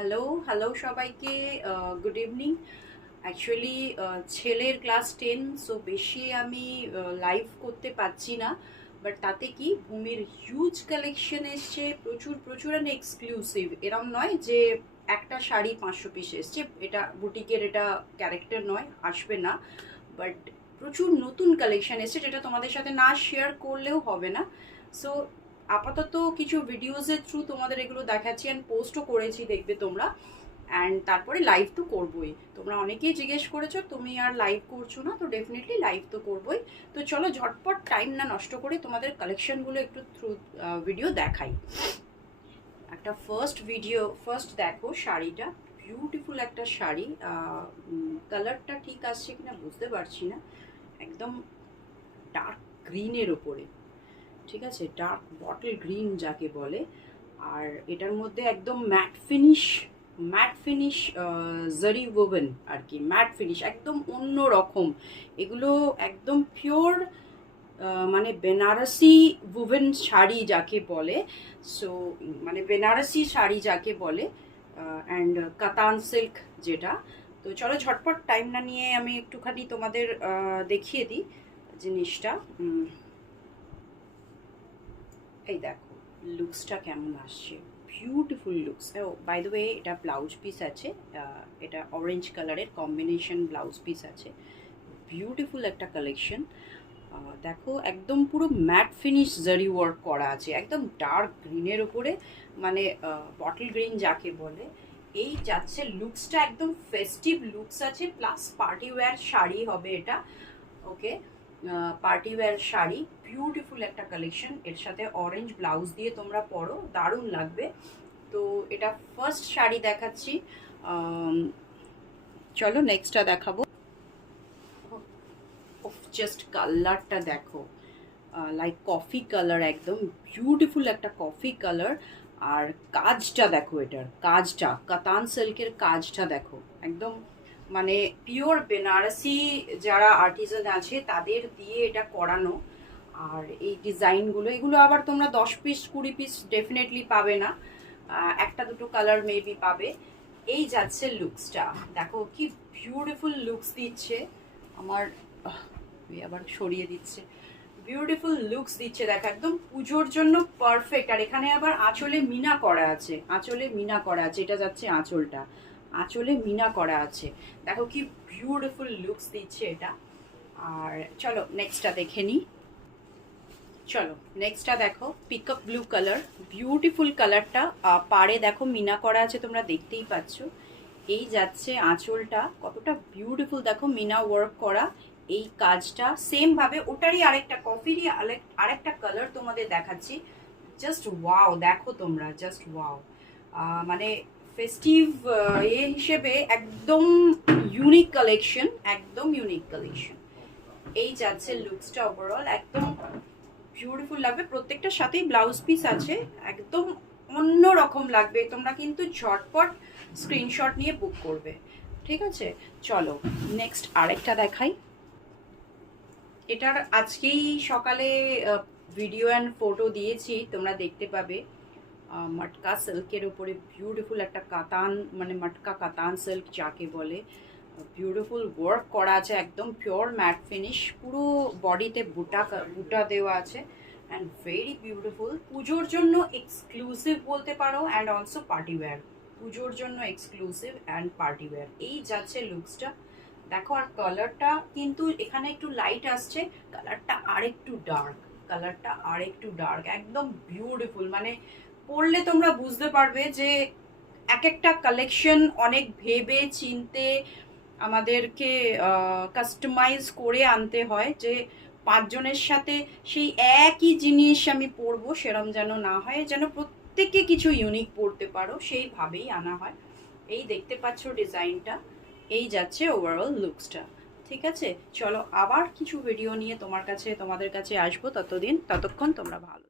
Hello hello সবাইকে, good evening. Actually ছেলের class 10, so বেশি আমি লাইভ করতে পারছি না। বাট তাতে কি ভূমির হিউজ কালেকশন এসছে, প্রচুর প্রচুর অ্যান্ড এক্সক্লুসিভ। এরম নয় যে একটা শাড়ি 500 পিস এসছে, এটা বুটিকের এটা ক্যারেক্টার নয়, আসবে না। বাট প্রচুর নতুন কালেকশন এসছে যেটা তোমাদের সাথে না শেয়ার করলেও হবে না। সো আপাতত কিছু ভিডিওসের থ্রু তোমাদের এগুলো দেখাচ্ছি অ্যান্ড পোস্টও করেছি, দেখবে তোমরা। অ্যান্ড তারপরে লাইভ তো করবোই। তোমরা অনেকেই জিজ্ঞেস করেছো তুমি আর লাইভ করছো না, তো ডেফিনেটলি লাইভ তো করবোই। তো চলো ঝটপট টাইম না নষ্ট করে তোমাদের কালেকশনগুলো একটু থ্রু ভিডিও দেখাই। একটা ফার্স্ট দেখো শাড়িটা, বিউটিফুল একটা শাড়ি। কালারটা ঠিক আসছে কিনা বুঝতে পারছি না, একদম ডার্ক গ্রিনের ওপরে, ঠিক আছে, ডার্ক বটল গ্রিন যাকে বলে। আর এটার মধ্যে একদম ম্যাট ফিনিশ জারি ওভেন আর কি, ম্যাট ফিনিশ একদম অন্য রকম। এগুলো একদম পিওর মানে বেনারসি ওভেন শাড়ি যাকে বলে। সো মানে বেনারসি শাড়ি যাকে বলে, অ্যান্ড কাতান সিল্ক যেটা। তো চলো ঝটপট টাইম না নিয়ে আমি একটুখানি তোমাদের দেখিয়ে দিই জিনিসটা। এই দেখো লুকসটা কেমন আসছে, beautiful looks. By the way এটা ব্লাউজ পিস আছে, এটা অরেঞ্জ কালারের কম্বিনেশন ব্লাউজ পিস আছে। বিউটিফুল একটা কালেকশন। দেখো একদম পুরো ম্যাট ফিনিশ জারি ওয়ার্ক করা আছে, একদম ডার্ক গ্রিনের উপরে, মানে বটল গ্রিন যাকে বলে। এই যাচ্ছে লুকসটা, একদম ফেস্টিভ লুকস আছে, প্লাস পার্টি ওয়্যার শাড়ি হবে এটা। ওকে, পার্টি ওয়্যার শাড়ি, বিউটিফুল একটা কালেকশন। এর সাথে অরেঞ্জ ব্লাউজ দিয়ে তোমরা পরো, দারুণ লাগবে। তো এটা ফার্স্ট শাড়ি দেখাচ্ছি। চলো নেক্সটটা দেখাবো। জাস্ট কালারটা দেখো, লাইক কফি কালার, একদম বিউটিফুল একটা কফি কালার। আর কাজটা দেখো, এটার কাজটা, কাতান সিল্কের কাজটা দেখো, একদম মানে পিওর বেনারসি যারা আর্টিজান আছে তাদের দিয়ে এটা করানো। আর এই ডিজাইনগুলো, এগুলো আবার তোমরা 10 পিস 20 পিস ডেফিনেটলি পাবে না, একটা দুটো কালার মেবি পাবে। এই যাচ্ছে লুকসটা, দেখো কি বিউটিফুল লুকস দিচ্ছে আমার। আবার সরিয়ে দিচ্ছে, বিউটিফুল লুকস দিচ্ছে দেখো, একদম পুজোর জন্য পারফেক্ট। আর এখানে আবার আঁচলে মিনা করা আছে, আঁচলে মিনা করা আছে, এটা যাচ্ছে আঁচলটা, আঁচলে মিনা করা আছে। দেখো কি বিউটিফুল লুকস দিচ্ছে এটা। আর চলো নেক্সটটা দেখে নিই। চলো নেক্সটটা দেখো, পিকআপ ব্লু কালার, বিউটিফুল কালারটা। পাড়ে দেখো মিনা করা আছে, তোমরা দেখতেই পাচ্ছ। এই যাচ্ছে আঁচলটা, কতটা বিউটিফুল দেখো, মিনা ওয়ার্ক করা। এই কাজটা সেম ভাবে ওটারই আরেকটা কফিরই আরেকটা কালার তোমাদের দেখাচ্ছি। জাস্ট ওয়াও, দেখো তোমরা জাস্ট ওয়াও। মানে ফেস্টিভ হিসেবে একদম ইউনিক কালেকশন, একদম ইউনিক কালেকশন। এই যাচ্ছে লুকসটা ওভারঅল, একদম বিউটিফুল লাগবে। প্রত্যেকটার সাথেই ব্লাউজ পিস আছে, একদম অন্য রকম লাগবে। তোমরা কিন্তু ঝটপট স্ক্রিনশট নিয়ে বুক করবে, ঠিক আছে। চলো নেক্সট আরেকটা দেখাই। এটার আজকেই সকালে ভিডিও অ্যান্ড ফটো দিয়েছি, তোমরা দেখতে পাবে। মটকা সিল্কের উপরে বিউটিফুল একটা কাতান, মানে মটকা কাতান সিল্ক যাকে বলে, বিউটিফুল ওয়ার্ক করা আছে, একদম পিওর ম্যাট ফিনিশ, পুরো বডিতে বুটা দেওয়া আছে অ্যান্ড ভেরি বিউটিফুল। পুজোর জন্য এক্সক্লুসিভ বলতে পারো, অ্যান্ড অলসো পার্টি ওয়্যার। পুজোর জন্য এক্সক্লুসিভ অ্যান্ড পার্টি ওয়্যার। এই যাচ্ছে লুকসটা দেখো। আর কালারটা কিন্তু এখানে একটু লাইট আসছে, কালারটা আরেকটু ডার্ক, কালারটা আরেকটু ডার্ক, একদম বিউটিফুল। মানে পড়লে তোমরা বুঝতে পারবে যে এক একটা কালেকশন অনেক ভেবে চিনতে আমাদেরকে কাস্টমাইজ করে আনতে হয়, যে 5 জনের সাথে সেই একই জিনিস আমি পরবো সেরম যেন না হয়, যেন প্রত্যেকে কিছু ইউনিক পড়তে পারো, সেইভাবেই আনা হয়। এই দেখতে পাচ্ছ ডিজাইনটা, এই যাচ্ছে ওভারঅল লুকসটা, ঠিক আছে। চলো আবার কিছু ভিডিও নিয়ে তোমাদের কাছে আসবো, ততক্ষণ তোমরা ভালো